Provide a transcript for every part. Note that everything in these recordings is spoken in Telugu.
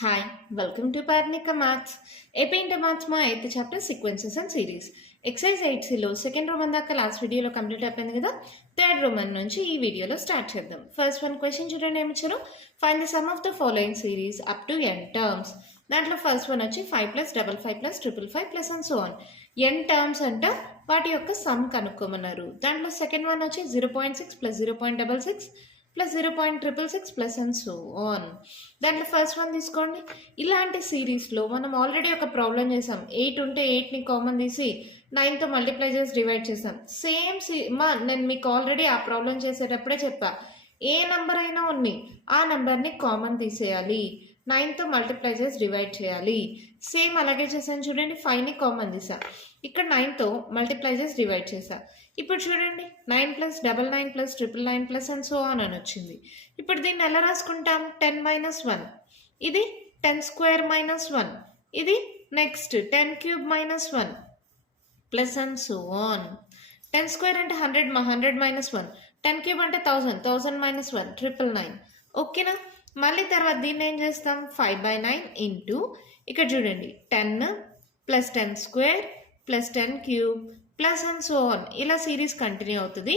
Hi, welcome to Parnika Maths. AP Inter Maths మా 8th chapter sequences and series. Exercise 8లో సెకండ్ రోమన్ దాకా లాస్ట్ వీడియోలో కంప్లీట్ అయిపోయింది కదా. థర్డ్ రోమన్ నుంచి ఈ వీడియోలో స్టార్ట్ చేద్దాం. ఫస్ట్ వన్ క్వశ్చన్ చూడండి ఏమి ఇచ్చారు. Find the sum of the following series up to n terms. దాంట్లో ఫస్ట్ వన్ వచ్చి 5 plus 55 plus 555 plus and so on. n terms అంటే వాటి యొక్క సమ్ కనుక్కోమన్నారు. దాంట్లో సెకండ్ వన్ వచ్చి 0.6 plus 0.66 plus 0.666 plus and so on. దాంట్లో ఫస్ట్ వన్ తీసుకోండి. ఇలాంటి సిరీస్లో మనం ఆల్రెడీ ఒక ప్రాబ్లం చేసాం. 8 ఉంటే 8ని కామన్ తీసి 9తో మల్టిప్లై చేసి డివైడ్ చేసాం. సేమ్ నేను మీకు ఆల్రెడీ ఆ ప్రాబ్లం చేసేటప్పుడే చెప్పా. ఏ నెంబర్ అయినా ఉన్ని ఆ నెంబర్ని కామన్ తీసేయాలి, 9తో మల్టిప్లై చేసి డివైడ్ చేయాలి. సేమ్ అలాగే చేసాను చూడండి. 5ని కామన్ తీసా, ఇక్కడ 9తో మల్టిప్లై చేసి డివైడ్ చేసా. ఇప్పుడు చూడండి 9 plus 99 plus 999 plus and so on అని వచ్చింది. ఇప్పుడు దీన్ని ఎలా రాసుకుంటాం? 10 మైనస్ 1, ఇది 10 స్క్వేర్ మైనస్ 1, ఇది next 10 cube minus 1 plus and so on. 10 square అంటే 100 మైనస్ 1, 10 క్యూబ్ అంటే 1000 మైనస్ 1 999. ఓకేనా? మళ్ళీ తర్వాత దీన్ని ఏం చేస్తాం? 5/9 ఇంటూ ఇక్కడ చూడండి 10 plus 10 square plus 10 cube plus and so on. ఇలా సిరీస్ కంటిన్యూ అవుతుంది.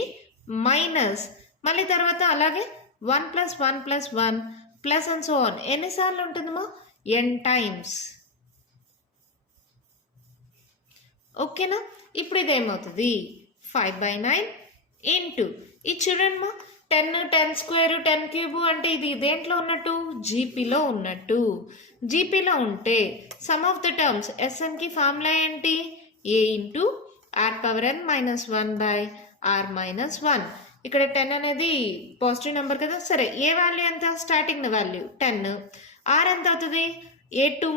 మైనస్ మళ్ళీ తర్వాత అలాగే 1 plus 1 plus 1 plus and so on. ఎన్నిసార్లు ఉంటుందమ్మా? n times. ఓకేనా? ఇప్పుడు ఇదేమవుతుంది? 5/9 ఇంటూ ఇది చూడండిమా 10 స్క్వేర్ 10 క్యూబ్ అంటే ఇది దేంట్లో ఉన్నట్టు? జీపీలో ఉన్నట్టు. జీపీలో ఉంటే సమ్ ఆఫ్ ద టర్మ్స్ ఎస్ఎన్కి ఫార్ములా ఏంటి? A into r power n minus 1 by r minus 1. ఇక్కడ 10 అనేది పాజిటివ్ నెంబర్ కదా. సరే, ఏ వాల్యూ ఎంత? Starting value 10. ఆర్ ఎంత అవుతుంది? A2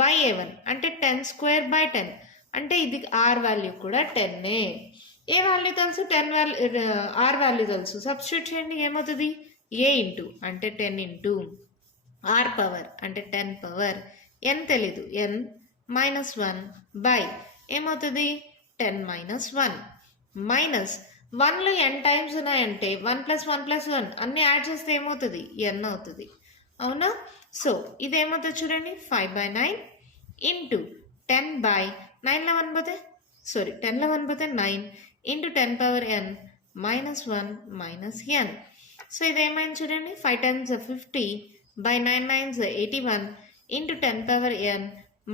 బై A1 అంటే 10 స్క్వేర్ బై 10 అంటే ఇది ఆర్ వాల్యూ కూడా 10. ఏ వాల్యూ తెలుసు? 10 వాల్యూ, ఆర్ వాల్యూ తెలుసు. సబ్స్టిట్యూట్ చేయండి. ఏమవుతుంది? ఏ ఇంటూ అంటే 10 ఇంటూ ఆర్ పవర్ అంటే 10 పవర్ n తెలీదు n మైనస్ 1 బై ఏమవుతుంది? 10 మైనస్ 1 మైనస్ 1లో n టైమ్స్ ఉన్నాయంటే 1 ప్లస్ 1 ప్లస్ 1 అన్ని యాడ్ చేస్తే ఏమవుతుంది? n అవుతుంది. అవునా? సో ఇదేమవుతుంది చూడండి. 5/9 ఇంటూ 10 బై 9లో 1 పోతే 10లో 1 పోతే 9 into 10 power n minus 1 minus n. So ఇదేమైంది చూడండి. 5 times 50 by 9 9 81 into 10 power n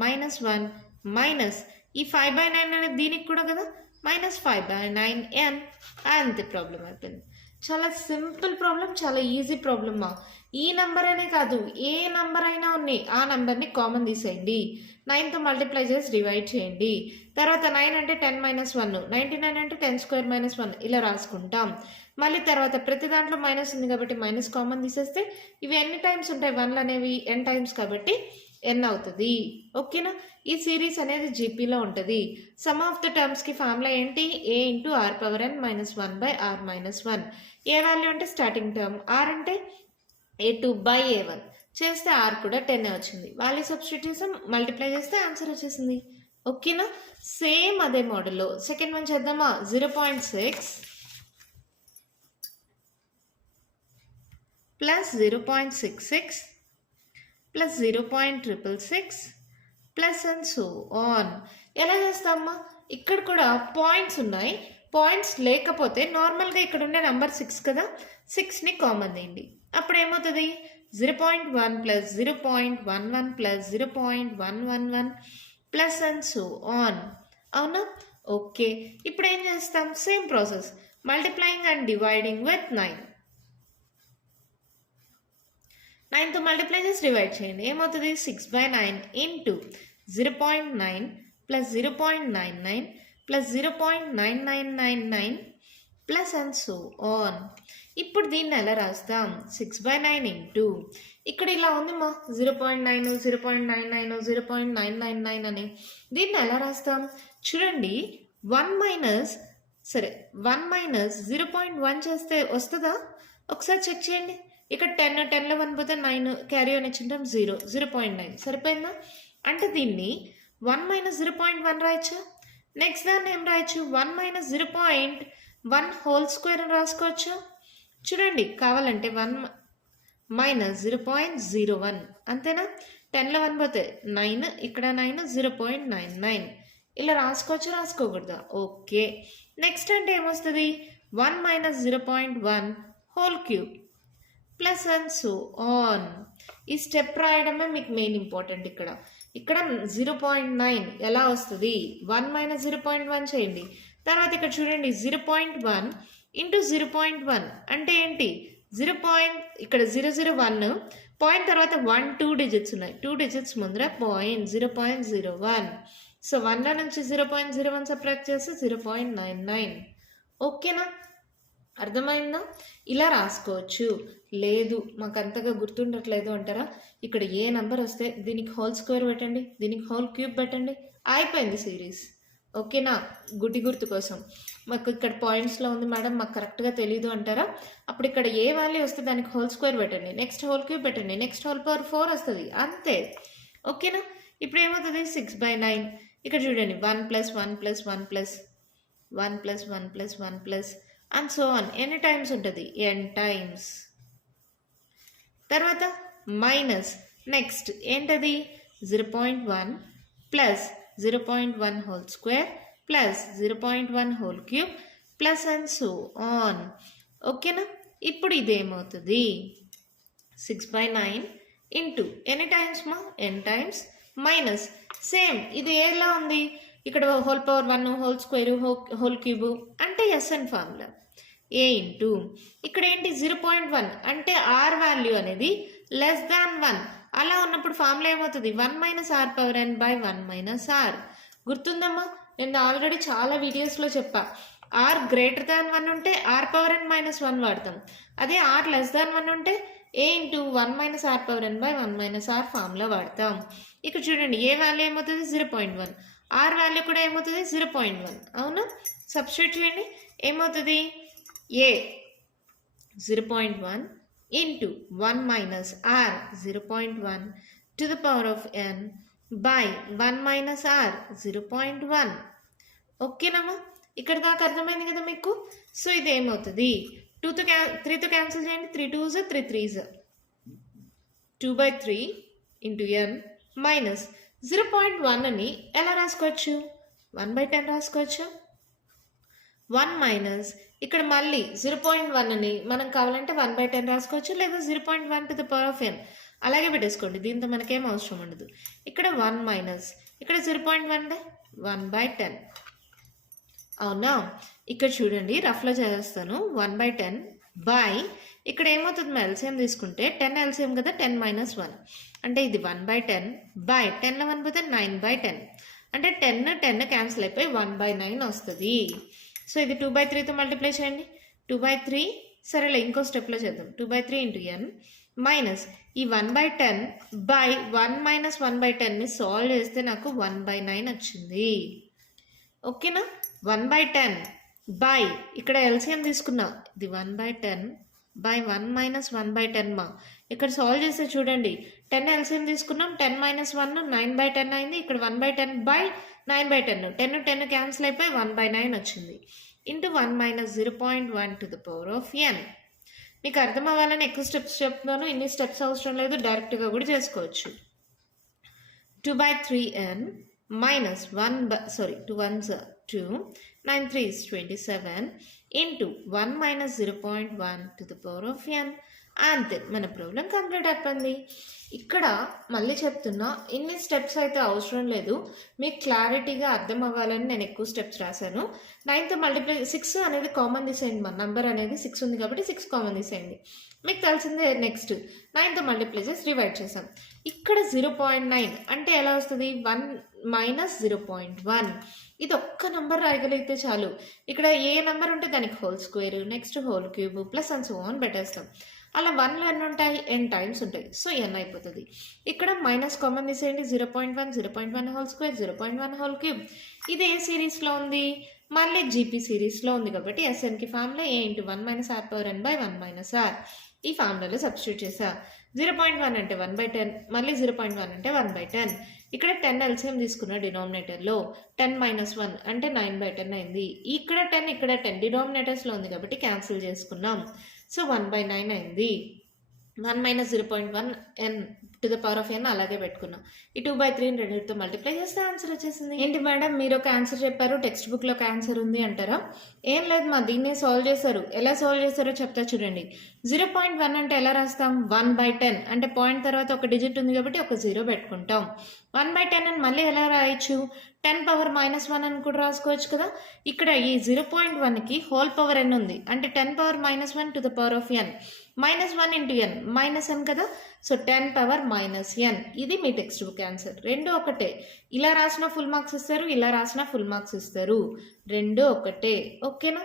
minus 1 minus ఈ 5/9 అనేది దీనికి కూడా కదా, మైనస్ 5/9n. అంతే, ప్రాబ్లం అయిపోయింది. చాలా సింపుల్ ప్రాబ్లం, చాలా ఈజీ ప్రాబ్లమ్మా. ఈ నెంబర్ అనే కాదు, ఏ నెంబర్ అయినా ఉన్నాయి ఆ నెంబర్ని కామన్ తీసేయండి, 9తో మల్టిప్లై చేసి డివైడ్ చేయండి. తర్వాత 9 అంటే 10 మైనస్ 1, 99 అంటే 10 స్క్వేర్ మైనస్ 1 ఇలా రాసుకుంటాం. మళ్ళీ తర్వాత ప్రతి దాంట్లో మైనస్ ఉంది కాబట్టి మైనస్ కామన్ తీసేస్తే ఇవి ఎన్ని టైమ్స్ ఉంటాయి? 1లు అనేవి n టైమ్స్ కాబట్టి n అవుతుంది. ఓకేనా? ఈ సిరీస్ అనేది జీపీలో ఉంటుంది. సమ్ ఆఫ్ ద టర్మ్స్కి ఫార్ములా ఏంటి? A into r power n minus 1 by r minus 1. A value అంటే స్టార్టింగ్ టర్మ్, ఆర్ అంటే A2 బై A1 చేస్తే ఆర్ కూడా 10 వచ్చింది. వాల్యూ సబ్స్టిట్యూట్ చేసాం, మల్టిప్లై చేస్తే ఆన్సర్ వచ్చేసింది. ఓకేనా? సేమ్ అదే మోడల్లో సెకండ్ వన్ చేద్దామా? 0.6 plus 0.66 plus 0.666 plus and so on. ఎలా చేస్తామా? ఇక్కడ కూడా పాయింట్స్ ఉన్నాయి. పాయింట్స్ లేకపోతే నార్మల్గా ఇక్కడ ఉండే నెంబర్ 6 కదా, 6ని కామన్ తీయండి. అప్పుడు ఏమవుతుంది? 0.1 plus 0.11 plus 0.111 plus and so on. అవునా? ఓకే, ఇప్పుడు ఏం చేస్తాం? Same process, multiplying and dividing with 9. 9తో మల్టిప్లై చేసి డివైడ్ చేయండి. ఏమవుతుంది? 6/9 into 0.9 plus 0.99 plus 0.9999 plus and so on. ఇప్పుడు దీన్ని ఎలా రాస్తాం? 6/9 ఇంటూ ఇక్కడ ఇలా ఉందమ్మా 0.9 0.99 0.999 అని. దీన్ని ఎలా రాస్తాం? చూడండి 1 మైనస్ 0.1 చేస్తే వస్తుందా? ఒకసారి చెక్ చేయండి. ఇక్కడ 10లో 1 పోతే 9 క్యారీ అని ఇచ్చింటాం 0.9 సరిపోయిందా? అంటే దీన్ని 1 మైనస్ 0.1 రాయొచ్చా? నెక్స్ట్ దాన్ని ఏం రాయొచ్చు? 1 మైనస్ 0.1 హోల్ స్క్వేర్ అని రాసుకోవచ్చు. చూడండి, కావాలంటే మైనస్ 0.01 అంతేనా. 10లో 1 పోతే 9, ఇక్కడ 9, 0.99 ఇలా రాసుకోకూడదా? ఓకే. నెక్స్ట్ అంటే ఏమొస్తుంది? 1 minus 0.1 whole cube plus and so on. ఈ స్టెప్ రాయడమే మీకు మెయిన్ ఇంపార్టెంట్. ఇక్కడ 0.9 ఎలా వస్తుంది? 1 మైనస్ 0.1 చేయండి. తర్వాత ఇక్కడ చూడండి 0.1 ఇంటూ 0.1 అంటే ఏంటి? ఇక్కడ 001 పాయింట్ తర్వాత 1 2 డిజిట్స్ ఉన్నాయి. 2 డిజిట్స్ ముందర పాయింట్ 0.01. సో 1లో నుంచి 0.01 సబ్ట్రాక్ట్ చేస్తే 0.99. ఓకేనా? అర్థమైందా? ఇలా రాసుకోవచ్చు. లేదు మాకు అంతగా గుర్తుండట్లేదు అంటారా? ఇక్కడ ఏ నెంబర్ వస్తే దీనికి హోల్ స్క్వేర్ పెట్టండి, దీనికి హోల్ క్యూబ్ పెట్టండి, అయిపోయింది సిరీస్. ఓకేనా? గుర్తు కోసం మాకు ఇక్కడ పాయింట్స్లో ఉంది మేడం మాకు కరెక్ట్గా తెలియదు అంటారా? అప్పుడు ఇక్కడ ఏ వాల్యూ వస్తే దానికి హోల్ స్క్వేర్ పెట్టండి, నెక్స్ట్ హోల్ క్యూబ్ పెట్టండి, నెక్స్ట్ హోల్ పవర్ 4 వస్తుంది, అంతే. ఓకేనా? ఇప్పుడు ఏమవుతుంది? 6/9. ఇక్కడ చూడండి 1 + 1 + 1 + 1 + 1 + 1 + అండ్ సో ఆన్. ఎన్ని టైమ్స్ ఉంటుంది? n times. తర్వాత మైనస్ నెక్స్ట్ ఏంటది? 0.1 plus 0.1 whole square plus 0.1 whole cube plus and so on. ఓకేనా? ఇప్పుడు ఇదేమవుతుంది? 6/9 ఇంటూ ఎన్ని టైమ్స్ మా? n టైమ్స్ మైనస్ సేమ్ ఇది ఎలా ఉంది? ఇక్కడ whole power 1 whole square whole cube అంటే ఎస్ఎన్ ఫార్ములా ఏ ఇంటూ ఇక్కడ ఏంటి 0.1 అంటే ఆర్ వాల్యూ అనేది లెస్ దాన్ 1. అలా ఉన్నప్పుడు ఫార్ములా ఏమవుతుంది? 1 - r/n/1 - r. గుర్తుందమ్మా? నేను ఆల్రెడీ చాలా వీడియోస్లో చెప్పా. ఆర్ గ్రేటర్ దాన్ 1 ఉంటే r/n - 1 వాడతాం. అదే ఆర్ లెస్ దాన్ 1 ఉంటే ఏ ఇంటూ 1 - r/n/1 - r ఫార్ములా వాడతాం. ఇక్కడ చూడండి ఏ వాల్యూ ఏమవుతుంది? 0.1. ఆర్ వాల్యూ కూడా ఏమవుతుంది? 0.1. అవునా? సబ్స్టిట్యూట్ చేయండి. ఏమవుతుంది? ఏ 0.1 into 1 - r 0.1 to the power of n by 1 - r 0.1. ఓకేనమ్మా? ఇక్కడ దాకా అర్థమైంది కదా మీకు? సో ఇది ఏమవుతుంది? 3తో క్యాన్సిల్ చేయండి. 3 2s 3 3s 2/3 into n minus 0.1 అని ఎలా రాసుకోవచ్చు? 1/10 రాసుకోవచ్చు. 1 మైనస్ ఇక్కడ మళ్ళీ 0.1 అని మనం కావాలంటే 1/10 రాసుకోవచ్చు, లేదా 0.1 to the power of n అలాగే పెట్టేసుకోండి. దీంతో మనకేం అవసరం ఉండదు. ఇక్కడ 1 మైనస్ ఇక్కడ 0.1 అంటే 1/10. అవునా? ఇక్కడ చూడండి రఫ్లో చేస్తాను. 1/10 బై ఇక్కడ ఏమవుతుంది? ఎల్సిఎం తీసుకుంటే 10 ఎల్సిఎం కదా, 10 - 1 అంటే ఇది 1/10 బై 10లో 1 పోతే 9/10 అంటే 10 క్యాన్సిల్ అయిపోయి 1/9 వస్తుంది. సో ఇది 2/3తో మల్టిప్లై చేయండి. 2/3 సరేలే ఇంకో స్టెప్లో చేద్దాం. 2/3 ఇంటూ n మైనస్ ఈ 1/10 బై 1 - 1/10ని సాల్వ్ చేస్తే నాకు 1/9 వచ్చింది. ఓకేనా? 1/10 బై ఇక్కడ ఎల్సిఎం తీసుకున్నా, ఇది 1/10 బై 1 - 1/10 మా. ఇక్కడ సాల్వ్ చేస్తే చూడండి 10 ఎల్సిఎం తీసుకున్నాం, 10 - 1 9/10 అయింది. ఇక్కడ 1/10 బై 9/10 10 క్యాన్సిల్ అయిపోయి 1/9 వచ్చింది. Into 1 - 0.1 to the power of n. మీకు అర్థం అవ్వాలని ఎక్కువ స్టెప్స్ చెప్తున్నాను. ఇన్ని స్టెప్స్ అవసరం లేదు, డైరెక్ట్గా కూడా చేసుకోవచ్చు. 2/3n minus 2 1s 2 9 3s 27 into 1 - 0.1 to the power of n. అంతే, మన ప్రాబ్లం కంప్లీట్ అయిపోయింది. ఇక్కడ మళ్ళీ చెప్తున్నా, ఇన్ని స్టెప్స్ అయితే అవసరం లేదు. మీకు క్లారిటీగా అర్థం అవ్వాలని నేను ఎక్కువ స్టెప్స్ రాశాను. 9తో మల్టిప్లై 6 అనేది కామన్ తీసేయండి. మన నంబర్ అనేది 6 ఉంది కాబట్టి 6 కామన్ తీసేయండి. మీకు తెలిసిందే. నెక్స్ట్ 9తో మల్టిప్లై చేసి డివైడ్ చేసాం. ఇక్కడ 0.9 అంటే ఎలా వస్తుంది? 1 - 0.1. ఇది ఒక్క నెంబర్ రాయగలిగితే చాలు. ఇక్కడ ఏ నెంబర్ ఉంటే దానికి whole square, next whole cube plus and so on పెట్టేస్తాం. అలా 1లో ఎన్ని ఉంటాయి? n టైమ్స్ ఉంటాయి. సో n అయిపోతుంది. ఇక్కడ మైనస్ కామన్ తీసేయండి. 0.1 0.1 హోల్ స్క్వేర్ 0.1 హోల్ క్యూబ్. ఇది ఏ సిరీస్లో ఉంది? మళ్ళీ జీపీ సిరీస్లో ఉంది కాబట్టి ఎస్ఎన్కి ఫార్ములా ఏ ఇంటూ 1 - r/n/1 - r. ఈ ఫార్ములాలో సబ్స్టిట్యూట్ చేసా. 0.1 అంటే 1/10, మళ్ళీ 0.1 అంటే 1/10. ఇక్కడ 10 ఎల్సిఎం తీసుకున్న డినామినేటర్లో 10 - 1 అంటే 9/10 అయింది. ఇక్కడ 10 డినామినేటర్స్లో ఉంది కాబట్టి క్యాన్సిల్ చేసుకున్నాం. సో 1/9 అయింది. 1 minus 0.1 n to the power of n అలాగే పెట్టుకున్నాం. ఈ 2/3 రెండింటితో మల్టిప్లై చేస్తే ఆన్సర్ వచ్చేసింది. ఏంటి మేడం మీరు ఒక ఆన్సర్ చెప్పారు, టెక్స్ట్ బుక్లో ఒక ఆన్సర్ ఉంది అంటారా? ఏం లేదు మా, దీన్నే సాల్వ్ చేశారు. ఎలా సాల్వ్ చేస్తారో చెప్తా చూడండి. 0.1 అంటే ఎలా రాస్తాం? 1/10 అంటే పాయింట్ తర్వాత ఒక డిజిట్ ఉంది కాబట్టి ఒక 0 పెట్టుకుంటాం. 1/10 అని మళ్ళీ ఎలా రాయొచ్చు? 10 పవర్ -1 అని కూడా రాసుకోవచ్చు కదా. ఇక్కడ ఈ 0.1కి హోల్ పవర్ n ఉంది అంటే 10 power -1 to the power of n, -1 into n, -n కదా. సో 10 పవర్ -n, ఇది మీ టెక్స్ట్ బుక్ ఆన్సర్. రెండు ఒకటే, ఇలా రాసిన ఫుల్ మార్క్స్ ఇస్తారు, ఇలా రాసిన ఫుల్ మార్క్స్ ఇస్తారు, రెండు ఒకటే. ఓకేనా,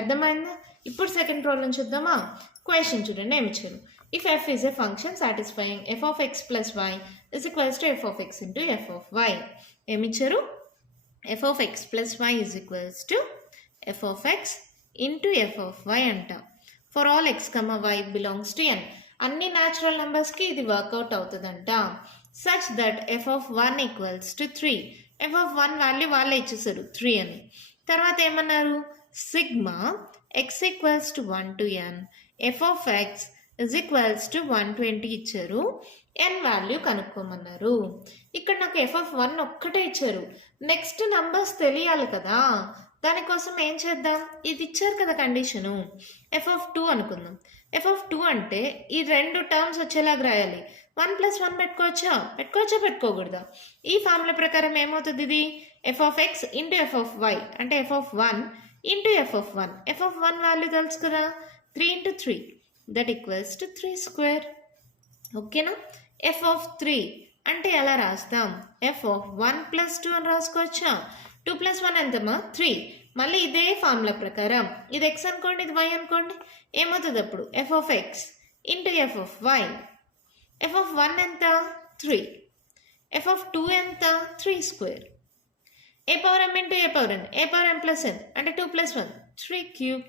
అర్థమైందా? ఇప్పుడు సెకండ్ ప్రాబ్లం చూద్దామా. క్వశ్చన్ చూడండి ఏమి ఇచ్చారు. If f is a function satisfying f of x plus y is equals to f of x into f of y. ఏమి ఇచ్చారు? f of x plus y is equals to f of x into f of y అంట. For all x, y belongs to n. అన్ని న్యాచురల్ నెంబర్స్కి ఇది వర్కౌట్ అవుతుందంట. Such that f of 1 equals to 3. f of 1 value వాళ్ళే ఇచ్చేసారు 3 అని. తర్వాత ఏమన్నారు? Sigma x equals to 1 to n, f of x is equals to 120 ఇచ్చారు. n వాల్యూ కనుక్కోమన్నారు. ఇక్కడ నాకు f of 1 ఒక్కటే ఇచ్చారు, నెక్స్ట్ నంబర్స్ తెలియాలి కదా. దానికోసం ఏం చేద్దాం? ఇది ఇచ్చారు కదా కండిషను, f of 2 అనుకుందాం. f of 2 అంటే ఈ రెండు టర్మ్స్ వచ్చేలాగా రాయాలి. 1 + 1 పెట్టుకోవచ్చా? పెట్టుకోకూడదా? ఈ ఫార్ములా ప్రకారం ఏమవుతుంది? ఇది f of x into f of y అంటే f of 1 into f of 1. f of 1 value తెలుసు కదా, 3 into 3 that equals to 3 square. ఓకేనా. f of 3 అంటే ఎలా రాస్తాం? f of 1 + 2 అని రాసుకోవచ్చా? 2 + 1 ఎంతమ్మా? 3. మళ్ళీ ఇదే ఫార్ములా ప్రకారం ఇది x అనుకోండి, ఇది y అనుకోండి, ఏమవుతుంది అప్పుడు? f of x into f of y. f of 1 ఎంత? 3. f of 2 ఎంత? 3 square. a power m into a power n, a power m + n అంటే 2 + 1 3 క్యూబ్.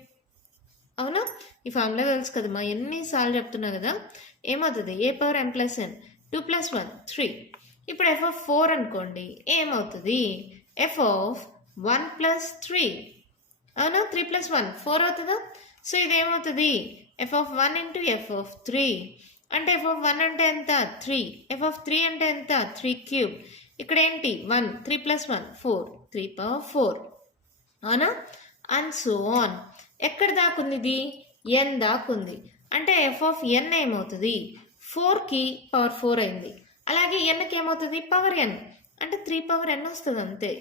అవునా? ఈ ఫార్ములా తెలుసు కదమ్మా, ఎన్నిసార్లు చెప్తున్నా కదా. ఏమవుతుంది? a power m + n, 2 + 1 3. ఇప్పుడు f of 4 అనుకోండి, ఏమవుతుంది? f of 1 + 3. అవునా? 3 + 1 4 అవుతుందా? సో ఇదేమవుతుంది? f of 1 into f of 3 అంటే f of 1 అంటే ఎంత? 3. f of 3 అంటే ఎంత? 3 క్యూబ్. ఇక్కడ ఏంటి? 1, 3 + 1 4, 3 పవర్ 4. అవునా? And so on. ఎక్కడ దాకుంది ఇది? n దాకుంది. అంటే f of n ఏమవుతుంది? 4కి పవర్ 4 అయింది. అలాగే nకి ఏమవుతుంది? పవర్ n అంటే 3 పవర్ n వస్తుంది అంతే.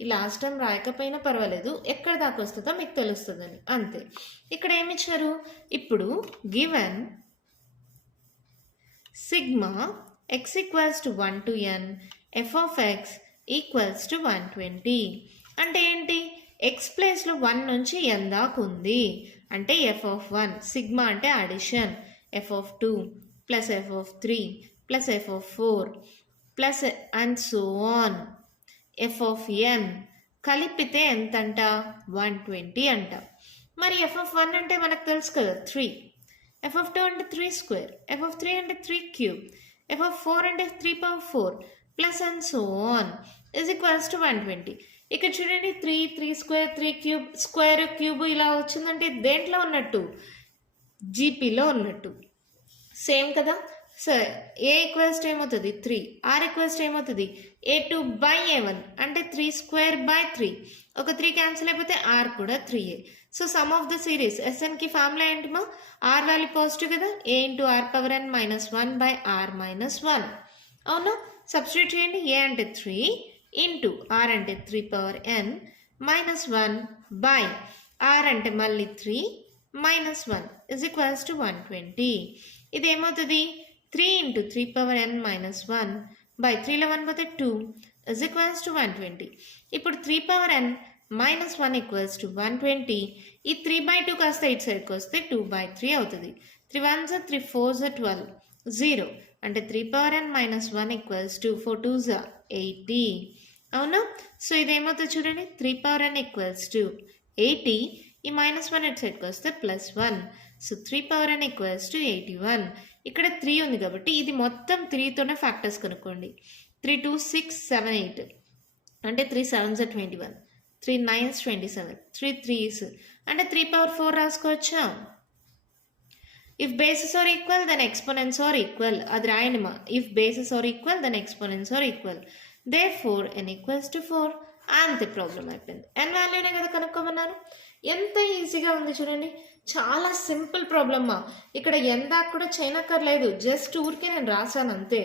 ఈ లాస్ట్ టైం రాయకపోయినా పర్వాలేదు, ఎక్కడ దాకా వస్తుందో మీకు తెలుస్తుందని అంతే. ఇక్కడ ఏమి ఇచ్చారు? ఇప్పుడు given sigma x equals to 1 to n, f of x equals to 120. అంటే ఏంటి? x ప్లేస్లో 1 నుంచి n దాకా ఉంది అంటే f of 1, సిగ్మా అంటే addition, f of 2 plus f of 3 plus f of 4 plus and so on. f of n కలిపితే ఎంతంట? 120 అంట. మరి f of 1 అంటే మనకు తెలుసు కదా 3, f of 2 అంటే 3 స్క్వేర్, f of 3 అంటే 3 క్యూబ్, f of 4 అంటే 3 power 4 plus and so on is equals to 120. ఇక్కడ చూడండి 3, 3 స్క్వేర్, 3 క్యూబ్, స్క్వేర్ క్యూబ్ ఇలా వచ్చిందంటే దేంట్లో ఉన్నట్టు? జీపీలో ఉన్నట్టు. సేమ్ కదా. సరే, ఏ ఈక్వల్స్ టు ఏమవుతుంది? 3. ఆర్ ఈక్వల్స్ టు ఏమవుతుంది? a2/a1 అంటే 3 స్క్వేర్ బై 3. ఒక 3 క్యాన్సిల్ అయిపోతే ఆర్ కూడా 3a. So sum of the series ఎస్ఎన్కి ఫార్ములా ఏంటిమా? ఆర్ వాల్యూ పాజిటివ్ కదా, a into r power n -1 by r -1. అవునా? సబ్స్టిట్యూట్ చేయండి. a అంటే 3 ఇంటూ ఆర్ అంటే 3 పవర్ n -1 బై ఆర్ అంటే మళ్ళీ 3 -1 ఇజ్ ఈక్వల్స్ టు 120. ఇది ఏమవుతుంది? 3 ఇంటూ 3 పవర్ n -1 బై 3లో 1 పోతే 2 ఇజ్ ఈక్వల్స్ టు 120. ఇప్పుడు 3 పవర్ n -1 ఈక్వల్స్ టు 120. ఈ 3/2 కాస్త ఇటు సైడ్కి వస్తే 2/3 అవుతుంది. 3 1s 3 4s 12 0 అంటే 3 power n -1 equals to 4 2s 80. అవునా? సో ఇదేమవుతుంది చూడండి, 3 పవర్ n ఈక్వల్స్ టు 80. ఈ -1 ఇటు సైడ్కి వస్తే +1. So 3 power n equals to 81. ఇక్కడ 3 ఉంది కాబట్టి ఇది మొత్తం 3తోనే ఫ్యాక్టర్స్ కనుక్కోండి. 3 2 6 7 8 అంటే 3 7s 21, 3 9s 27, 3 3s అంటే 3 పవర్ 4 రాసుకోవచ్చా? If bases are equal then exponents are equal. అది రాయండి మా. If bases are equal then exponents are equal. Therefore n equals to 4. అంతే, ప్రాబ్లం అయిపోయింది. n వాల్యూనే కదా కనుక్కోమన్నారు. ఎంత ఈజీగా ఉంది చూడండి. చాలా సింపుల్ ప్రాబ్లమ్మా. ఇక్కడ n దాకా కూడా చేయనక్కర్లేదు, జస్ట్ ఊరికే నేను రాశాను అంతే.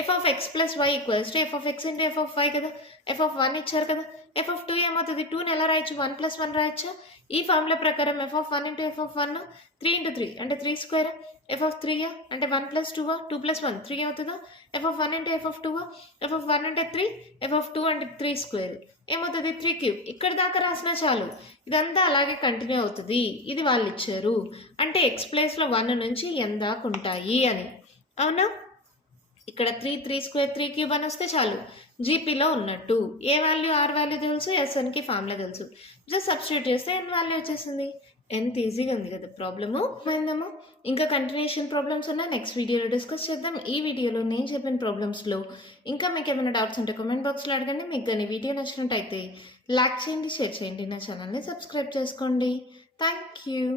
F of X plus Y equals to F of X into F of Y కదా. ఎఫ్ ఆఫ్ 1 ఇచ్చారు కదా. ఎఫ్ ఆఫ్ 2 ఏమవుతుంది? 2ని ఎలా రాయొచ్చు? 1 + 1 రాయొచ్చా? ఈ ఫార్ములా ప్రకారం F of 1 into F of 1 3 into 3 అంటే 3 స్క్వేర్. ఎఫ్ ఆఫ్ 3 అంటే 1 + 2 2 + 1 3 అవుతుందా? F of 1 into F of 2 F of 1 అంటే 3, ఎఫ్ ఆఫ్ 2 అంటే 3 స్క్వేర్ ఏమవుతుంది? 3³ ఇక్కడ దాకా రాసినా చాలు. ఇదంతా అలాగే కంటిన్యూ అవుతుంది. ఇది వాళ్ళు ఇచ్చారు అంటే ఎక్స్ ప్లేస్లో 1 నుంచి n దాకా ఉంటాయి అని. అవునా? ఇక్కడ 3 స్క్వేర్ 3³ అని వస్తే చాలు, జీపీలో ఉన్నట్టు. ఏ వాల్యూ? ఆర్ వాల్యూ తెలుసు, ఎస్ఎన్కి ఫార్ములా తెలుసు. జస్ట్ సబ్స్టిట్యూట్ చేస్తే n వాల్యూ వచ్చేసింది. ఎంత ఈజీగా ఉంది కదా ప్రాబ్లము. అయిందమ్మా. ఇంకా కంటిన్యూషన్ ప్రాబ్లమ్స్ ఉన్నాయి, నెక్స్ట్ వీడియోలో డిస్కస్ చేద్దాం. ఈ వీడియోలో నేను చెప్పిన ప్రాబ్లమ్స్లో ఇంకా మీకు ఏమైనా డౌట్స్ ఉంటే కామెంట్ బాక్స్లో అడగండి. మీకు కానీ వీడియో నచ్చినట్టయితే లైక్ చేయండి, షేర్ చేయండి, నా ఛానల్ని సబ్స్క్రైబ్ చేసుకోండి. Thank you.